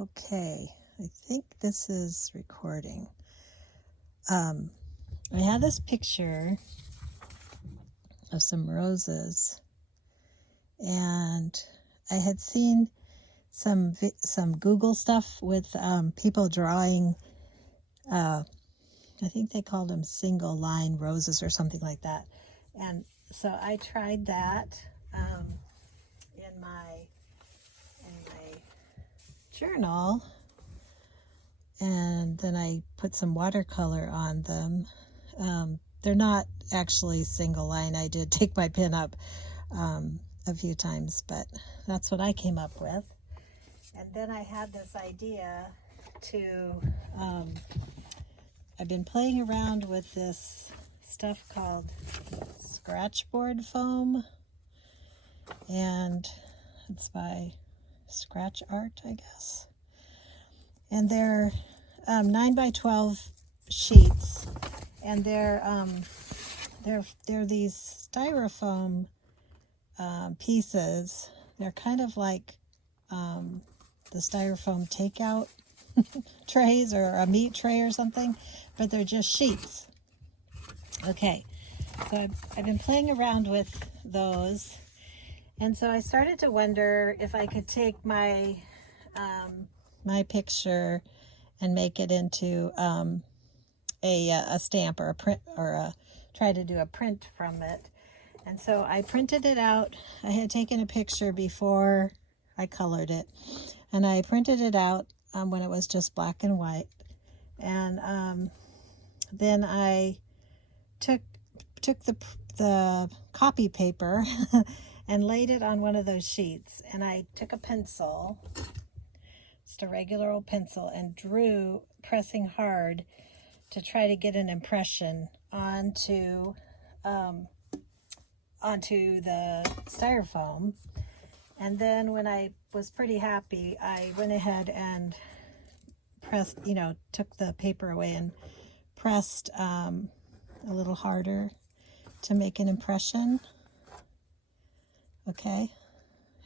Okay, I think this is recording. I had this picture of some roses, and I had seen some Google stuff with people drawing. I think they called them single line roses or something like that, and so I tried that in my journal. And then I put some watercolor on them. They're not actually single line. I did take my pen up a few times, but that's what I came up with. And then I had this idea to, I've been playing around with this stuff called scratchboard foam, and it's by Scratch Art, I guess. And they're 9 by 12 sheets, and they're these styrofoam pieces. They're kind of like the styrofoam takeout trays or a meat tray or something, but they're just sheets. Okay, so I've been playing around with those, and so I started to wonder if I could take my my picture and make it into a stamp or a print, or try to do a print from it. And so I printed it out. I had taken a picture before I colored it, and I printed it out when it was just black and white. And then I took the copy paper and laid it on one of those sheets, and I took a pencil, just a regular old pencil, and drew, pressing hard to try to get an impression onto the styrofoam. And then when I was pretty happy, I went ahead and pressed, took the paper away and pressed a little harder to make an impression. Okay,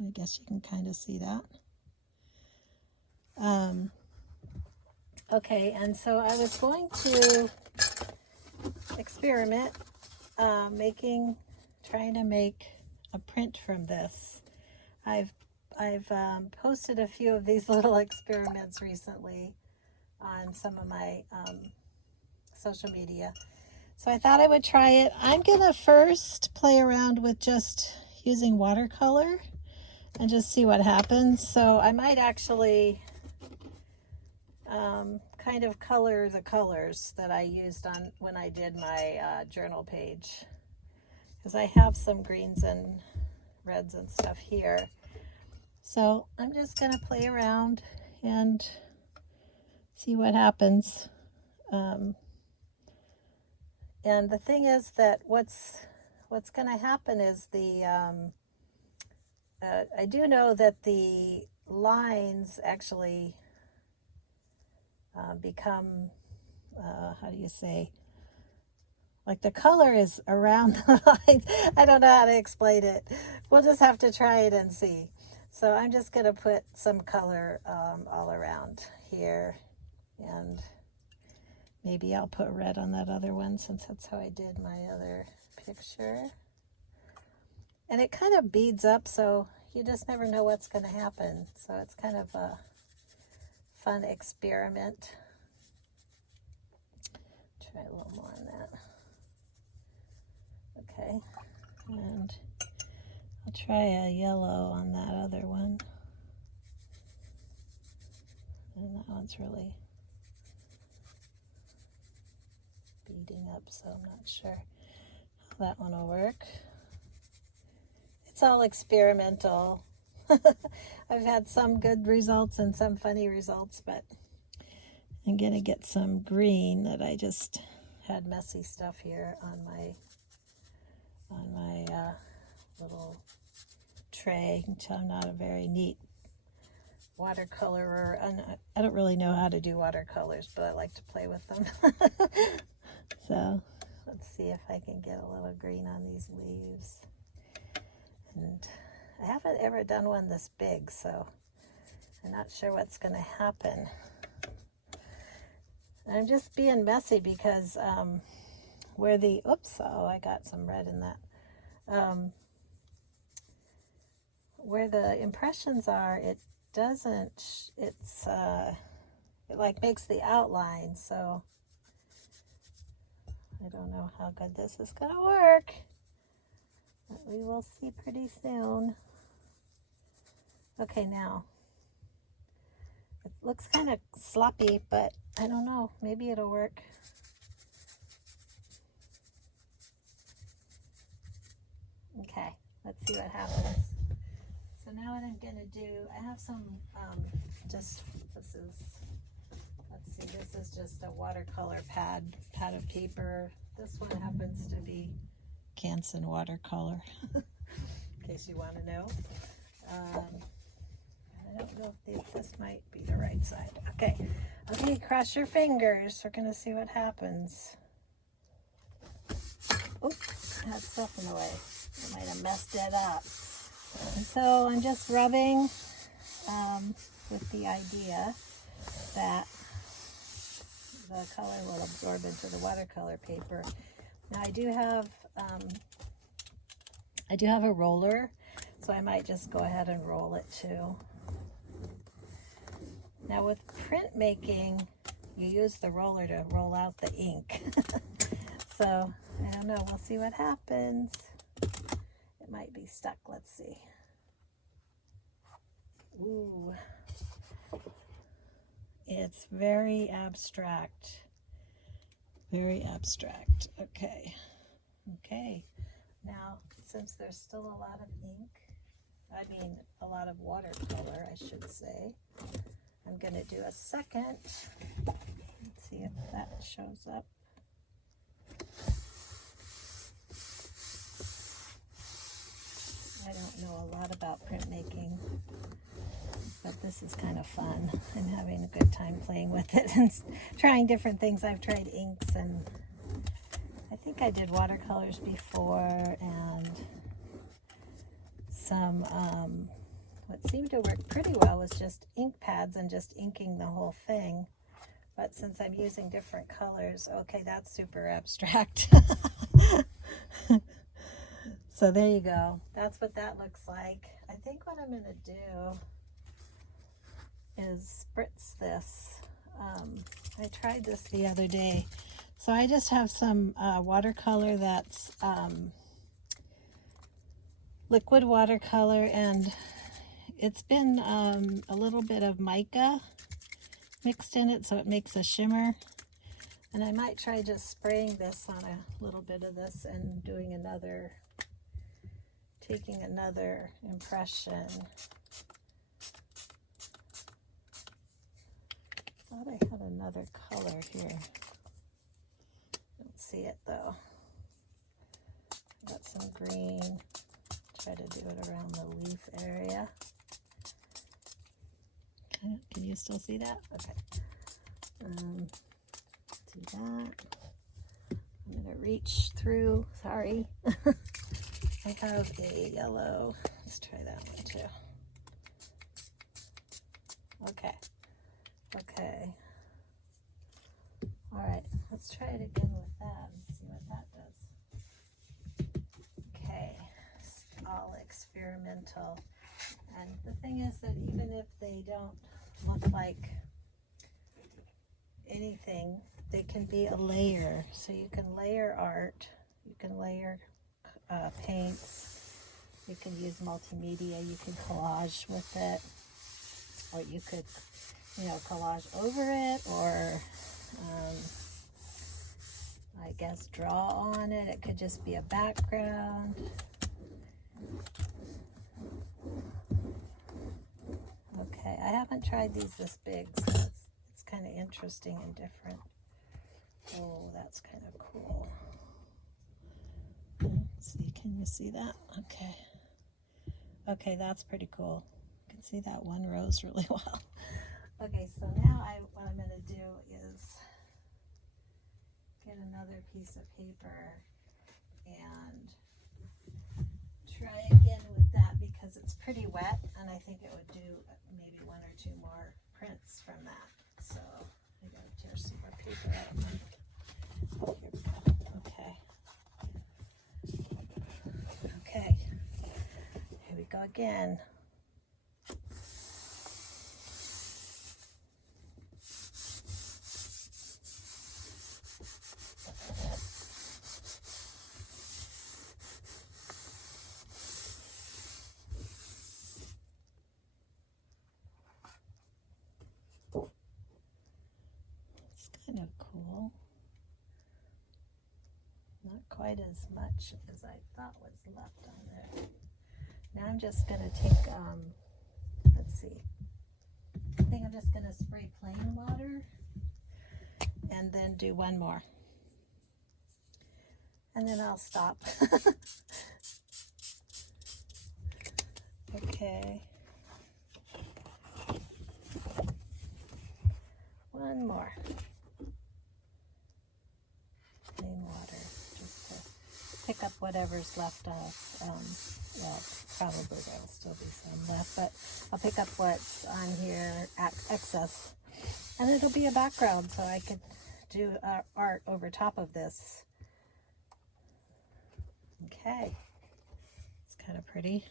I guess you can kind of see that. Okay, and so I was going to experiment trying to make a print from this. I've posted a few of these little experiments recently on some of my social media, so I thought I would try it. I'm gonna first play around with just using watercolor and just see what happens. So I might actually kind of color the colors that I used on when I did my journal page, because I have some greens and reds and stuff here. So I'm just going to play around and see what happens. And the thing is that what's going to happen is I do know that the lines actually become, how do you say, like the color is around the lines. I don't know how to explain it. We'll just have to try it and see. So I'm just going to put some color all around here, and maybe I'll put red on that other one, since that's how I did my other picture. And it kind of beads up, so you just never know what's going to happen. So it's kind of a fun experiment. Try a little more on that. Okay, and I'll try a yellow on that other one. And that one's really beading up, so I'm not sure how that one will work. It's all experimental. I've had some good results and some funny results, but I'm going to get some green that I just had messy stuff here on my little tray. So I'm not a very neat watercolorer, and I don't really know how to do watercolors, but I like to play with them. So let's see if I can get a little green on these leaves. And I haven't ever done one this big, so I'm not sure what's going to happen. I'm just being messy because where the, oops, oh, I got some red in that. Where the impressions are, it doesn't, it's, it like makes the outline, so I don't know how good this is going to work, but we will see pretty soon. Okay, now, it looks kind of sloppy, but I don't know, maybe it'll work. Okay, let's see what happens. So now what I'm going to do, I have some, let's see, this is just a watercolor pad of paper. This one happens to be Canson watercolor, in case you want to know. I don't know if this might be the right side. Okay, cross your fingers. We're going to see what happens. Oops, I had stuff in the way. I might have messed it up. And so I'm just rubbing with the idea that the color will absorb into the watercolor paper. Now I do have a roller, so I might just go ahead and roll it too. Now with printmaking, you use the roller to roll out the ink. So I don't know, we'll see what happens. It might be stuck, let's see. Ooh. It's very abstract. Very abstract. Okay. Okay. Now, since there's still a lot of ink, a lot of watercolor, I should say, I'm going to do a second. Let's see if that shows up. I don't know a lot about printmaking, but this is kind of fun. I'm having a good time playing with it and trying different things. I've tried inks, and I think I did watercolors before, and some, what seemed to work pretty well was just ink pads and just inking the whole thing. But since I'm using different colors, okay, that's super abstract. So there you go. That's what that looks like. I think what I'm going to do is spritz this. I tried this the other day. So I just have some watercolor that's liquid watercolor, and it's been a little bit of mica mixed in it, so it makes a shimmer. And I might try just spraying this on a little bit of this and doing another, taking another impression. I thought I had another color here. Don't see it though. Got some green. Try to do it around the leaf area. Can you still see that? Okay. Do that. I'm going to reach through. Sorry. I have a yellow. Let's try that one too. Okay. Okay. All right. Let's try it again with that and see what that does. Okay. It's all experimental. And the thing is that even if they don't look like anything, they can be a layer. So you can layer art, you can layer paints, you can use multimedia, you can collage with it, or you could, collage over it, or I guess draw on it. It could just be a background. Okay, I haven't tried these this big, so it's kind of interesting and different. Oh, that's kind of cool. Let's see, can you see that? Okay. Okay, that's pretty cool. You can see that one rose really well. Okay, so now what I'm going to do is get another piece of paper and try again with that, because it's pretty wet, and I think it would do maybe one or two more prints from that. So I gotta tear some more paper out. Oh, here we go. Okay. Okay. Here we go again. Kind of cool. Not quite as much as I thought was left on there. Now I'm just going to take, let's see, I think I'm just going to spray plain water and then do one more. And then I'll stop. Okay. One more. Plain water, just to pick up whatever's left off. Well, probably there'll still be some left, but I'll pick up what's on here at excess, and it'll be a background, so I could do art over top of this. Okay, it's kind of pretty.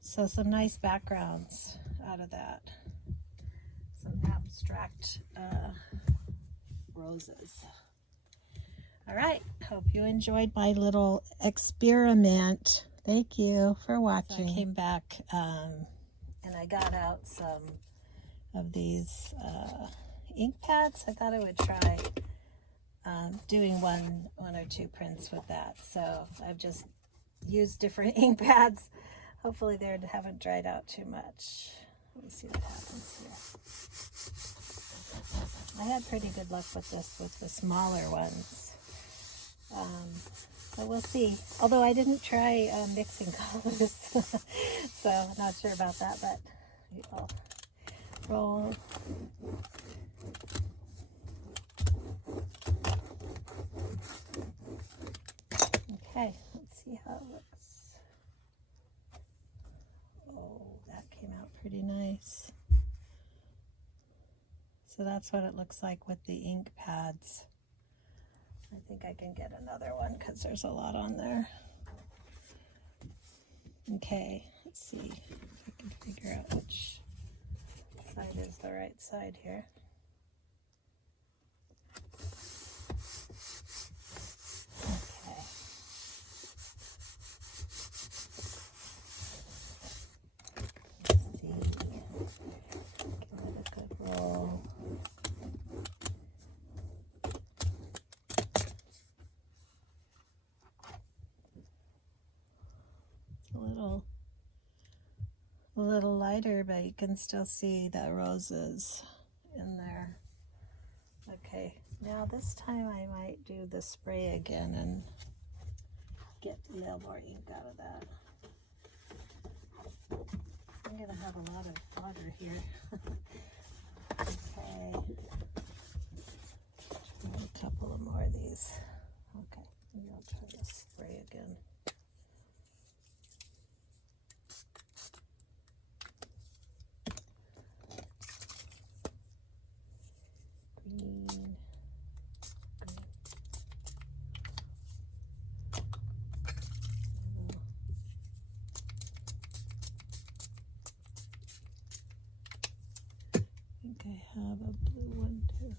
So some nice backgrounds out of that. Some abstract roses. All right, hope you enjoyed my little experiment. Thank you for watching. So I came back and I got out some of these ink pads. I thought I would try doing one or two prints with that. So I've just used different ink pads. Hopefully they haven't dried out too much. Let me see what happens here. I had pretty good luck with this, with the smaller ones. But we'll see. Although I didn't try mixing colors, so I'm not sure about that, but I'll roll. Okay, let's see how it looks. Oh, that came out pretty nice. So that's what it looks like with the ink pads. I think I can get another one because there's a lot on there. Okay, let's see if I can figure out which side is the right side here. Okay. Let's see. Give it a good roll. A little lighter, but you can still see the roses in there. Okay, now this time I might do the spray again and get a little more ink out of that. I'm gonna have a lot of water here. Okay, try a couple of more of these. Okay, maybe I'll try the spray again. I have a blue one too.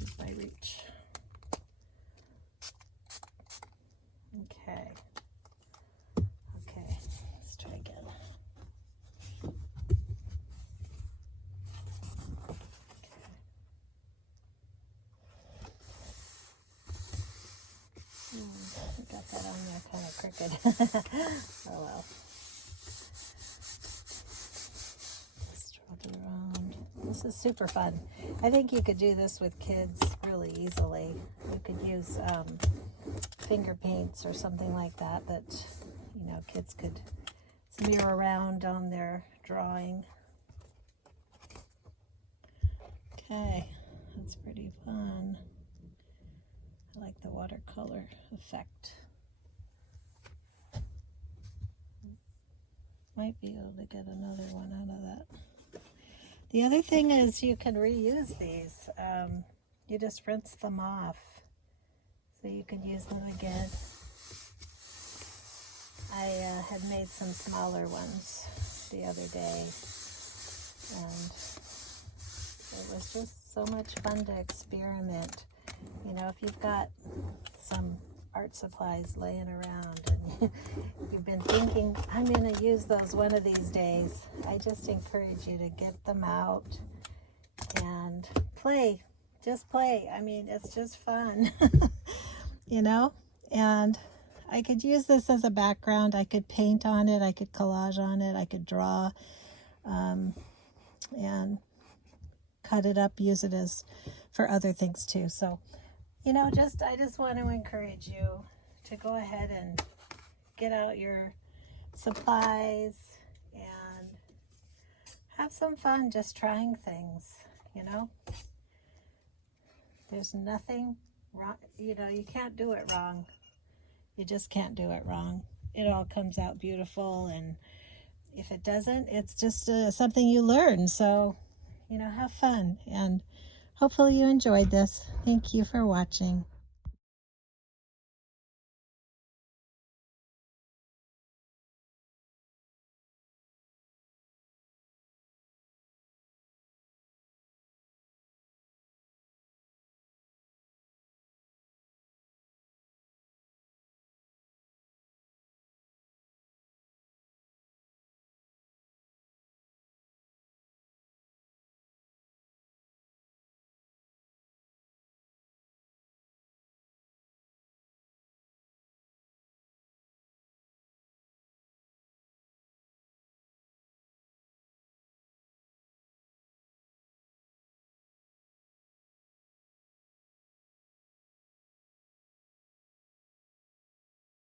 Use my reach. Okay. Okay, let's try again. I got that on there kind of crooked. Oh well. Around. This is super fun. I think you could do this with kids really easily. You could use finger paints or something like that you know, kids could smear around on their drawing. Okay, that's pretty fun. I like the watercolor effect. Might be able to get another one out of that. The other thing is you can reuse these. You just rinse them off so you can use them again. I had made some smaller ones the other day, and it was just so much fun to experiment. You know, if you've got some art supplies laying around and you've been thinking, I'm going to use those one of these days, I just encourage you to get them out and play. Just play. I mean, it's just fun, you know, and I could use this as a background. I could paint on it. I could collage on it. I could draw and cut it up, use it as for other things too. So, you know, I just want to encourage you to go ahead and get out your supplies and have some fun just trying things, you know. There's nothing wrong, you know, you can't do it wrong. You just can't do it wrong. It all comes out beautiful, and if it doesn't, it's just something you learn. So, you know, have fun, and hopefully you enjoyed this. Thank you for watching.